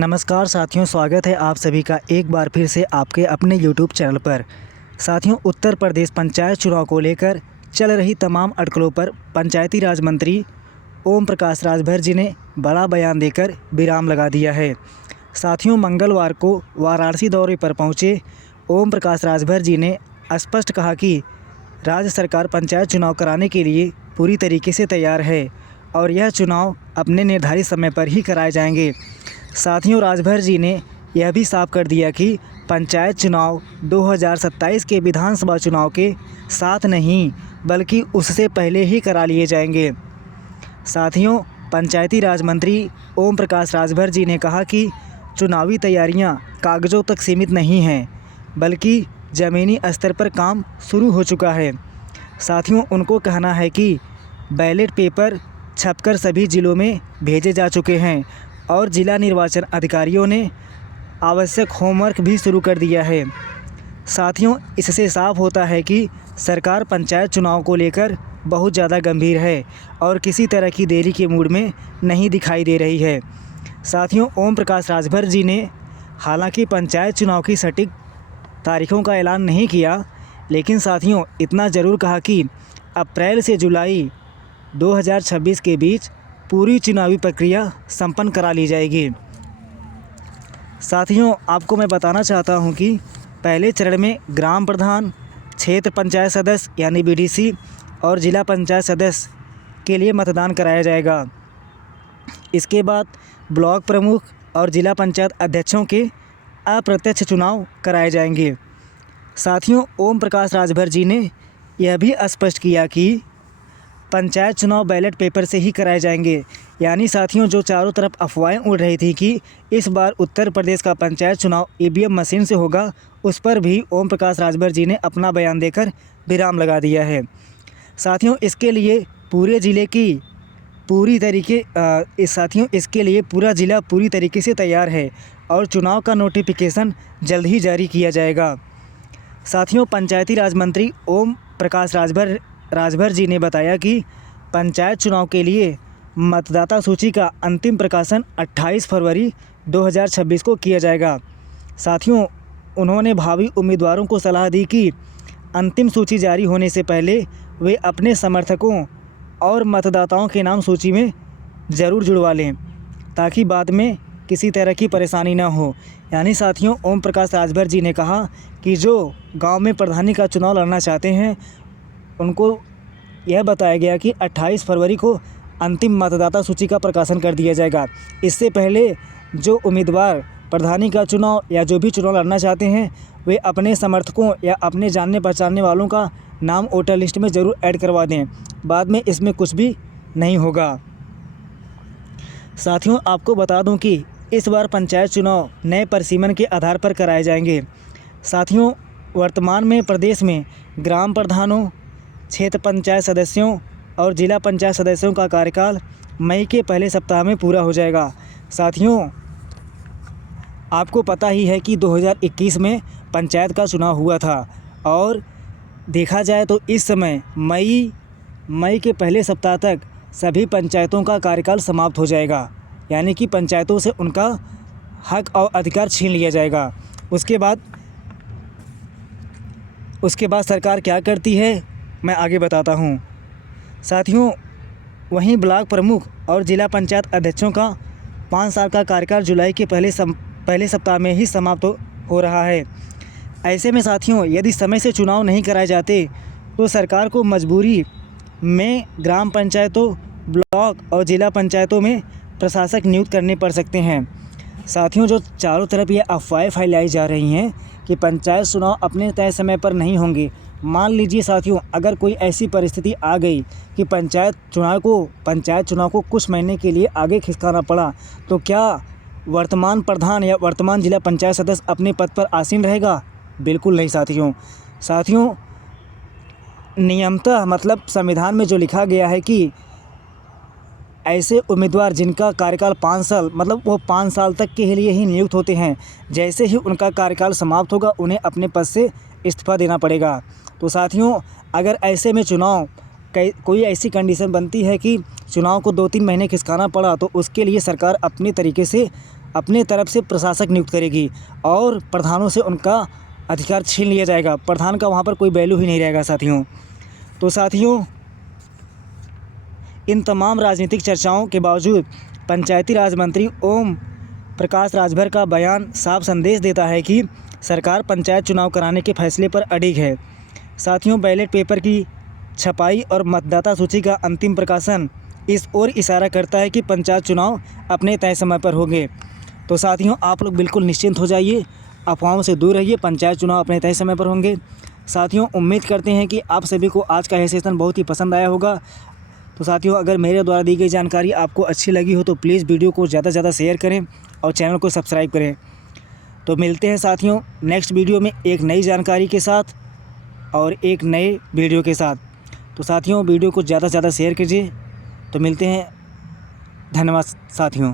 नमस्कार साथियों, स्वागत है आप सभी का एक बार फिर से आपके अपने YouTube चैनल पर। साथियों, उत्तर प्रदेश पंचायत चुनाव को लेकर चल रही तमाम अटकलों पर पंचायती राज मंत्री ओम प्रकाश राजभर जी ने बड़ा बयान देकर विराम लगा दिया है। साथियों, मंगलवार को वाराणसी दौरे पर पहुंचे ओम प्रकाश राजभर जी ने स्पष्ट कहा कि राज्य सरकार पंचायत चुनाव कराने के लिए पूरी तरीके से तैयार है और यह चुनाव अपने निर्धारित समय पर ही कराए जाएंगे। साथियों, राजभर जी ने यह भी साफ कर दिया कि पंचायत चुनाव 2027 के विधानसभा चुनाव के साथ नहीं बल्कि उससे पहले ही करा लिए जाएंगे। साथियों, पंचायती राज मंत्री ओम प्रकाश राजभर जी ने कहा कि चुनावी तैयारियां कागज़ों तक सीमित नहीं हैं बल्कि ज़मीनी स्तर पर काम शुरू हो चुका है। साथियों, उनको कहना है कि बैलेट पेपर छपकर सभी ज़िलों में भेजे जा चुके हैं और जिला निर्वाचन अधिकारियों ने आवश्यक होमवर्क भी शुरू कर दिया है। साथियों, इससे साफ होता है कि सरकार पंचायत चुनाव को लेकर बहुत ज़्यादा गंभीर है और किसी तरह की देरी के मूड में नहीं दिखाई दे रही है। साथियों, ओम प्रकाश राजभर जी ने हालांकि पंचायत चुनाव की सटीक तारीखों का ऐलान नहीं किया, लेकिन साथियों इतना ज़रूर कहा कि अप्रैल से जुलाई 2026 के बीच पूरी चुनावी प्रक्रिया संपन्न करा ली जाएगी। साथियों, आपको मैं बताना चाहता हूं कि पहले चरण में ग्राम प्रधान, क्षेत्र पंचायत सदस्य यानी बीडीसी और जिला पंचायत सदस्य के लिए मतदान कराया जाएगा। इसके बाद ब्लॉक प्रमुख और जिला पंचायत अध्यक्षों के अप्रत्यक्ष चुनाव कराए जाएंगे। साथियों, ओम प्रकाश राजभर जी ने यह भी स्पष्ट किया कि पंचायत चुनाव बैलेट पेपर से ही कराए जाएंगे। यानी साथियों, जो चारों तरफ अफवाहें उड़ रही थी कि इस बार उत्तर प्रदेश का पंचायत चुनाव ईवीएम मशीन से होगा, उस पर भी ओम प्रकाश राजभर जी ने अपना बयान देकर विराम लगा दिया है। साथियों, इसके लिए पूरे ज़िले की इसके लिए पूरा ज़िला पूरी तरीके से तैयार है और चुनाव का नोटिफिकेशन जल्द ही जारी किया जाएगा। साथियों, पंचायती राज मंत्री ओम प्रकाश राजभर जी ने बताया कि पंचायत चुनाव के लिए मतदाता सूची का अंतिम प्रकाशन 28 फरवरी 2026 को किया जाएगा। साथियों, उन्होंने भावी उम्मीदवारों को सलाह दी कि अंतिम सूची जारी होने से पहले वे अपने समर्थकों और मतदाताओं के नाम सूची में ज़रूर जुड़वा लें ताकि बाद में किसी तरह की परेशानी ना हो। यानी साथियों, ओम प्रकाश राजभर जी ने कहा कि जो गांव में प्रधानी का चुनाव लड़ना चाहते हैं उनको यह बताया गया कि 28 फरवरी को अंतिम मतदाता सूची का प्रकाशन कर दिया जाएगा। इससे पहले जो उम्मीदवार प्रधानी का चुनाव या जो भी चुनाव लड़ना चाहते हैं वे अपने समर्थकों या अपने जानने पहचानने वालों का नाम वोटर लिस्ट में ज़रूर ऐड करवा दें। बाद में इसमें कुछ भी नहीं होगा। साथियों, आपको बता दूं कि इस बार पंचायत चुनाव नए परिसीमन के आधार पर कराए जाएंगे। साथियों, वर्तमान में प्रदेश में ग्राम प्रधानों, क्षेत्र पंचायत सदस्यों और जिला पंचायत सदस्यों का कार्यकाल मई के पहले सप्ताह में पूरा हो जाएगा। साथियों, आपको पता ही है कि 2021 में पंचायत का चुनाव हुआ था और देखा जाए तो इस समय मई के पहले सप्ताह तक सभी पंचायतों का कार्यकाल समाप्त हो जाएगा। यानी कि पंचायतों से उनका हक और अधिकार छीन लिया जाएगा। उसके बाद सरकार क्या करती है मैं आगे बताता हूँ। साथियों, वहीं ब्लॉक प्रमुख और जिला पंचायत अध्यक्षों का 5 साल का कार्यकाल जुलाई के पहले सप्ताह में ही समाप्त हो रहा है। ऐसे में साथियों, यदि समय से चुनाव नहीं कराए जाते तो सरकार को मजबूरी में ग्राम पंचायतों, ब्लॉक और जिला पंचायतों में प्रशासक नियुक्त करने पड़ सकते हैं। साथियों, जो चारों तरफ ये अफवाहें फैलाई जा रही हैं कि पंचायत चुनाव अपने तय समय पर नहीं होंगे, मान लीजिए साथियों अगर कोई ऐसी परिस्थिति आ गई कि पंचायत चुनाव को कुछ महीने के लिए आगे खिसकाना पड़ा, तो क्या वर्तमान प्रधान या वर्तमान जिला पंचायत सदस्य अपने पद पर आसीन रहेगा? बिल्कुल नहीं साथियों, नियमतः मतलब संविधान में जो लिखा गया है कि ऐसे उम्मीदवार जिनका कार्यकाल 5 साल मतलब वो 5 साल तक के लिए ही नियुक्त होते हैं, जैसे ही उनका कार्यकाल समाप्त होगा उन्हें अपने पद से इस्तीफा देना पड़ेगा। तो साथियों, अगर ऐसे में कोई ऐसी कंडीशन बनती है कि चुनाव को 2-3 महीने खिसकाना पड़ा, तो उसके लिए सरकार अपने तरीके से अपने तरफ से प्रशासक नियुक्त करेगी और प्रधानों से उनका अधिकार छीन लिया जाएगा। प्रधान का वहाँ पर कोई वैल्यू ही नहीं रहेगा साथियों। तो साथियों, इन तमाम राजनीतिक चर्चाओं के बावजूद पंचायती राज मंत्री ओम प्रकाश राजभर का बयान साफ संदेश देता है कि सरकार पंचायत चुनाव कराने के फैसले पर अडिग है। साथियों, बैलेट पेपर की छपाई और मतदाता सूची का अंतिम प्रकाशन इस ओर इशारा करता है कि पंचायत चुनाव अपने तय समय पर होंगे। तो साथियों, आप लोग बिल्कुल निश्चिंत हो जाइए, अफवाहों से दूर रहिए, पंचायत चुनाव अपने तय समय पर होंगे। साथियों, उम्मीद करते हैं कि आप सभी को आज का यह सेशन बहुत ही पसंद आया होगा। तो साथियों, अगर मेरे द्वारा दी गई जानकारी आपको अच्छी लगी हो तो प्लीज़ वीडियो को ज़्यादा से ज़्यादा शेयर करें और चैनल को सब्सक्राइब करें। तो मिलते हैं साथियों नेक्स्ट वीडियो में एक नई जानकारी के साथ और एक नए वीडियो के साथ। तो साथियों, वीडियो को ज़्यादा से ज़्यादा शेयर कीजिए। तो मिलते हैं, धन्यवाद साथियों।